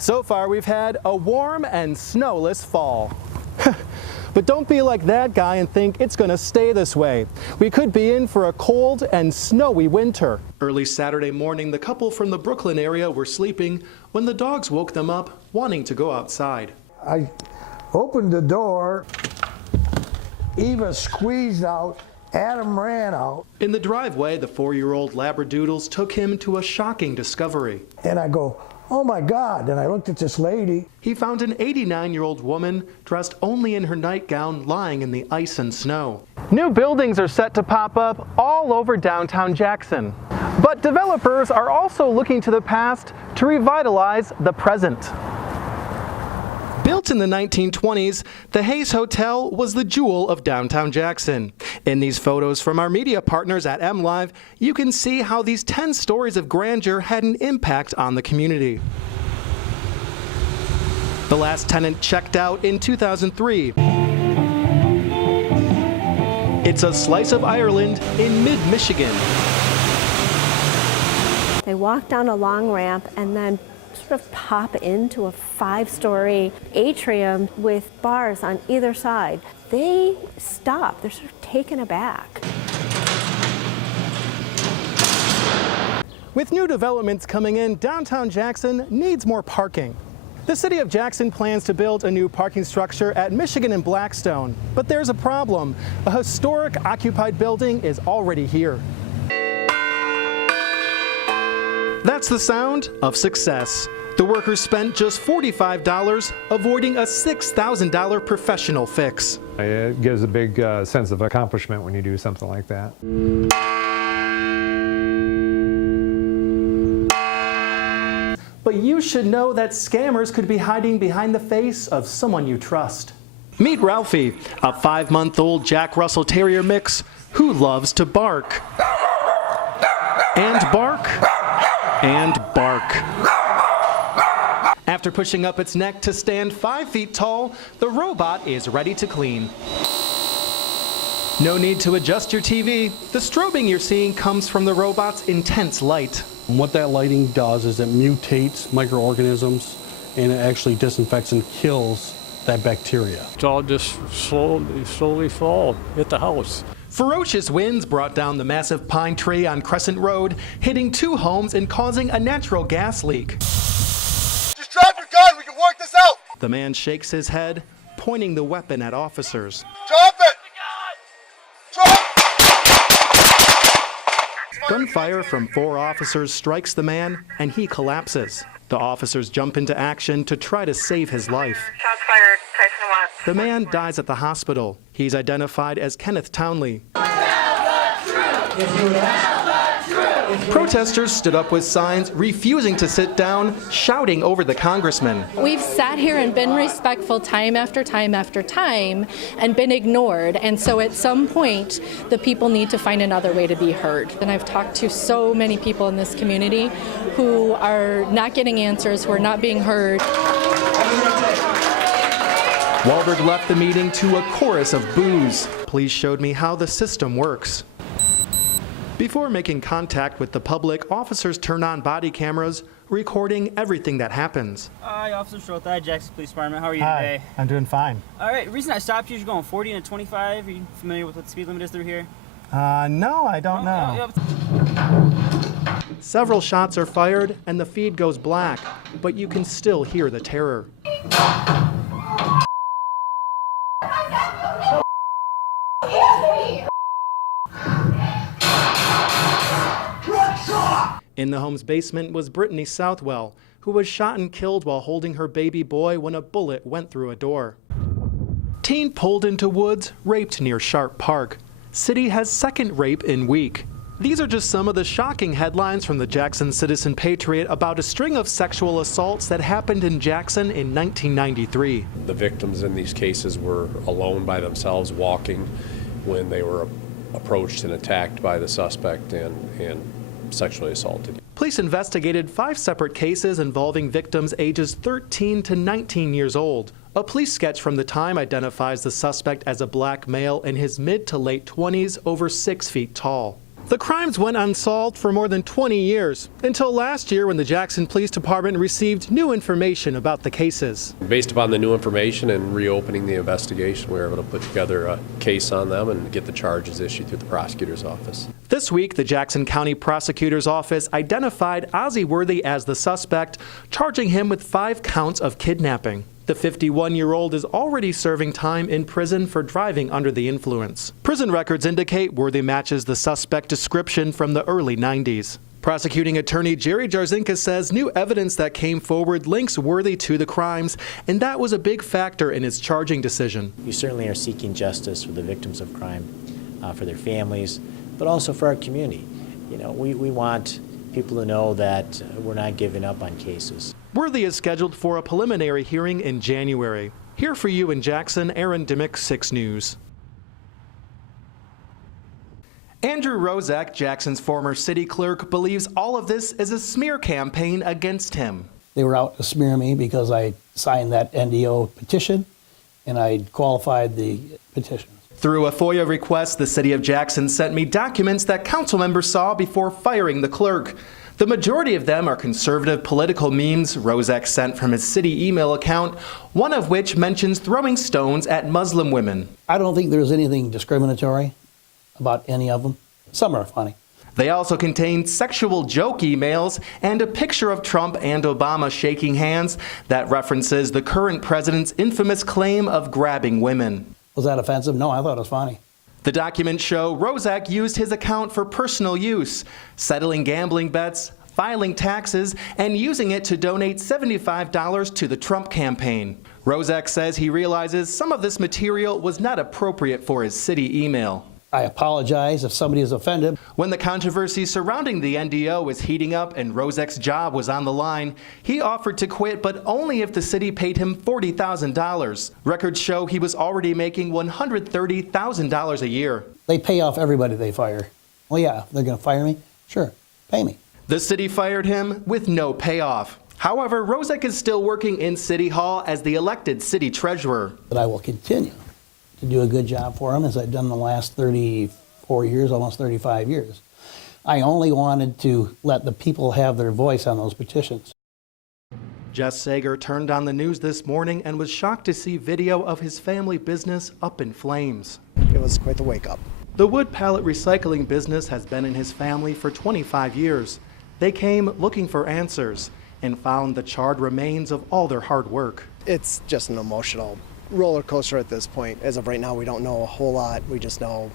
So far we've had a warm and snowless fall. But don't be like that guy and think it's going to stay this way. We could be in for a cold and snowy winter. Early Saturday morning, the couple from the Brooklyn area were sleeping when the dogs woke them up, wanting to go outside. I opened the door, Eva squeezed out, Adam ran out. In the driveway, the 4-year-old Labradoodles took him to a shocking discovery. And I go, oh my God, and I looked at this lady. He found an 89-year-old woman dressed only in her nightgown lying in the ice and snow. New buildings are set to pop up all over downtown Jackson. But developers are also looking to the past to revitalize the present. Built in the 1920s, the Hayes Hotel was the jewel of downtown Jackson. In these photos from our media partners at MLive, you can see how these 10 stories of grandeur had an impact on the community. The last tenant checked out in 2003. It's a slice of Ireland in mid-Michigan. They walk down a long ramp and then sort of pop into a 5-story atrium with bars on either side. They stop. They're sort of taken aback. With new developments coming in, downtown Jackson needs more parking. The city of Jackson plans to build a new parking structure at Michigan and Blackstone. But there's a problem. A historic occupied building is already here. That's the sound of success. The workers spent just $45, avoiding a $6,000 professional fix. It gives a big sense of accomplishment when you do something like that. But you should know that scammers could be hiding behind the face of someone you trust. Meet Ralphie, a 5-month-old Jack Russell Terrier mix who loves to bark. And bark. And bark. After pushing up its neck to stand 5 feet tall, the robot is ready to clean. No need to adjust your TV. The strobing you're seeing comes from the robot's intense light. And what that lighting does is it mutates microorganisms and it actually disinfects and kills that bacteria. It's all just slowly fall, hit the house. Ferocious winds brought down the massive pine tree on Crescent Road, hitting 2 homes and causing a natural gas leak. Just drop your gun, we can work this out! The man shakes his head, pointing the weapon at officers. Drop it! Drop! Gunfire from 4 officers strikes the man, and he collapses. The officers jump into action to try to save his life. Shots fired, Tyson Watts. The man dies at the hospital. He's identified as Kenneth Townley. Protesters stood up with signs refusing to sit down, shouting over the congressman. We've sat here and been respectful time after time after time and been ignored, and so at some point the people need to find another way to be heard. And I've talked to so many people in this community who are not getting answers, who are not being heard. Wahlberg left the meeting to a chorus of boos. Police showed me how the system works. Before making contact with the public, officers turn on body cameras, recording everything that happens. Hi, Officer Strota, Jackson Police Department. How are you today? I'm doing fine. All right, the reason I stopped you is you're going 40 and 25. Are you familiar with what the speed limit is through here? No, I don't know. Several shots are fired and the feed goes black, but you can still hear the terror. In the home's basement was Brittany Southwell, who was shot and killed while holding her baby boy when a bullet went through a door. Teen pulled into woods, raped near Sharp Park. City has second rape in week. These are just some of the shocking headlines from the Jackson Citizen Patriot about a string of sexual assaults that happened in Jackson in 1993. The victims in these cases were alone by themselves walking when they were approached and attacked by the suspect and sexually assaulted. Police investigated 5 separate cases involving victims ages 13 to 19 years old. A police sketch from the time identifies the suspect as a black male in his mid to late 20s, over 6 feet tall. The crimes went unsolved for more than 20 years, until last year when the Jackson Police Department received new information about the cases. Based upon the new information and reopening the investigation, we were able to put together a case on them and get the charges issued through the prosecutor's office. This week, the Jackson County Prosecutor's Office identified Ozzie Worthy as the suspect, charging him with 5 counts of kidnapping. The 51-year-old is already serving time in prison for driving under the influence. Prison records indicate Worthy matches the suspect description from the early 90s. Prosecuting attorney Jerry Jarzinka says new evidence that came forward links Worthy to the crimes, and that was a big factor in his charging decision. We certainly are seeking justice for the victims of crime, for their families, but also for our community. You know, we want people to know that we're not giving up on cases. Worthy is scheduled for a preliminary hearing in January. Here for you in Jackson, Aaron Dimick, 6 News. Andrew Rozak, Jackson's former city clerk, believes all of this is a smear campaign against him. They were out to smear me because I signed that NDO petition and I qualified the petition. Through a FOIA request, the city of Jackson sent me documents that council members saw before firing the clerk. The majority of them are conservative political memes Rozak sent from his city email account, one of which mentions throwing stones at Muslim women. I don't think there's anything discriminatory about any of them. Some are funny. They also contain sexual joke emails and a picture of Trump and Obama shaking hands that references the current president's infamous claim of grabbing women. Was that offensive? No, I thought it was funny. The documents show Rozak used his account for personal use, settling gambling bets, filing taxes, and using it to donate $75 to the Trump campaign. Rozak says he realizes some of this material was not appropriate for his city email. I apologize if somebody is offended. When the controversy surrounding the NDO was heating up and Rozak's job was on the line, he offered to quit, but only if the city paid him $40,000. Records show he was already making $130,000 a year. They pay off everybody they fire. Well, yeah, they're going to fire me? Sure, pay me. The city fired him with no payoff. However, Rozak is still working in City Hall as the elected city treasurer. But I will continue to do a good job for them as I've done the last 34 years, almost 35 years. I only wanted to let the people have their voice on those petitions. Jess Sager turned on the news this morning and was shocked to see video of his family business up in flames. It was quite the wake up. The wood pallet recycling business has been in his family for 25 years. They came looking for answers and found the charred remains of all their hard work. It's just an emotional roller coaster at this point. As of right now, we don't know a whole lot. We just know,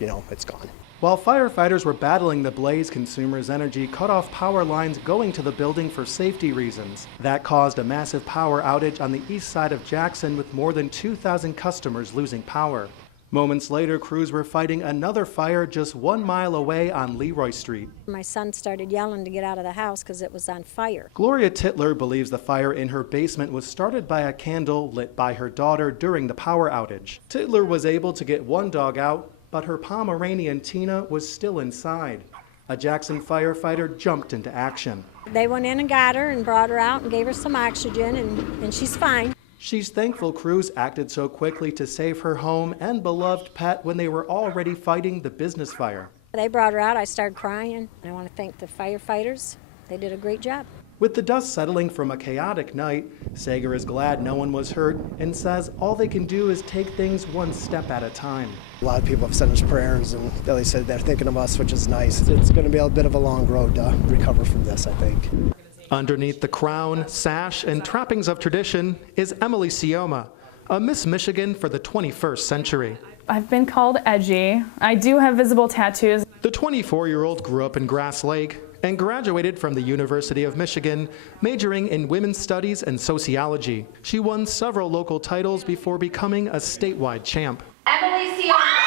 it's gone. While firefighters were battling the blaze, Consumers Energy cut off power lines going to the building for safety reasons. That caused a massive power outage on the east side of Jackson, with more than 2,000 customers losing power. Moments later, crews were fighting another fire just 1 mile away on Leroy Street. My son started yelling to get out of the house because it was on fire. Gloria Titler believes the fire in her basement was started by a candle lit by her daughter during the power outage. Titler was able to get one dog out, but her Pomeranian Tina was still inside. A Jackson firefighter jumped into action. They went in and got her and brought her out and gave her some oxygen, and she's fine. She's thankful crews acted so quickly to save her home and beloved pet when they were already fighting the business fire. They brought her out, I started crying. I want to thank the firefighters. They did a great job. With the dust settling from a chaotic night, Sager is glad no one was hurt and says all they can do is take things one step at a time. A lot of people have sent us prayers, and they said they're thinking of us, which is nice. It's going to be a bit of a long road to recover from this, I think. Underneath the crown, sash, and trappings of tradition is Emily Sioma, a Miss Michigan for the 21st century. I've been called edgy. I do have visible tattoos. The 24-year-old grew up in Grass Lake and graduated from the University of Michigan, majoring in women's studies and sociology. She won several local titles before becoming a statewide champ. Emily Sioma.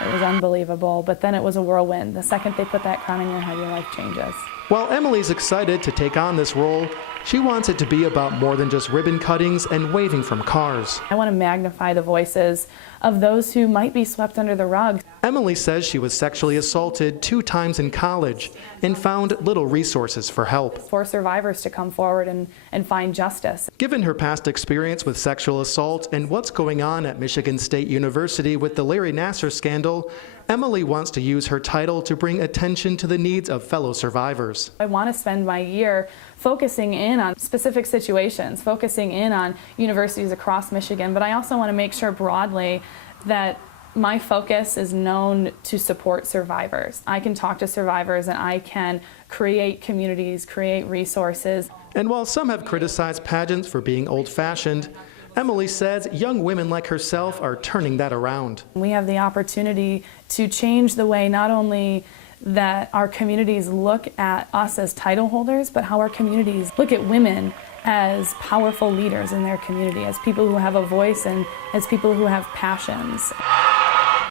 It was unbelievable, but then it was a whirlwind. The second they put that crown in your head, your life changes. While Emily's excited to take on this role, she wants it to be about more than just ribbon cuttings and waving from cars. I want to magnify the voices of those who might be swept under the rug. Emily says she was sexually assaulted 2 times in college and found little resources for help. For survivors to come forward and find justice. Given her past experience with sexual assault and what's going on at Michigan State University with the Larry Nassar scandal, Emily wants to use her title to bring attention to the needs of fellow survivors. I want to spend my year focusing in on specific situations, focusing in on universities across Michigan, but I also want to make sure broadly that my focus is known to support survivors. I can talk to survivors and I can create communities, create resources. And while some have criticized pageants for being old-fashioned, Emily says young women like herself are turning that around. We have the opportunity to change the way not only that our communities look at us as title holders, but how our communities look at women as powerful leaders in their community, as people who have a voice and as people who have passions.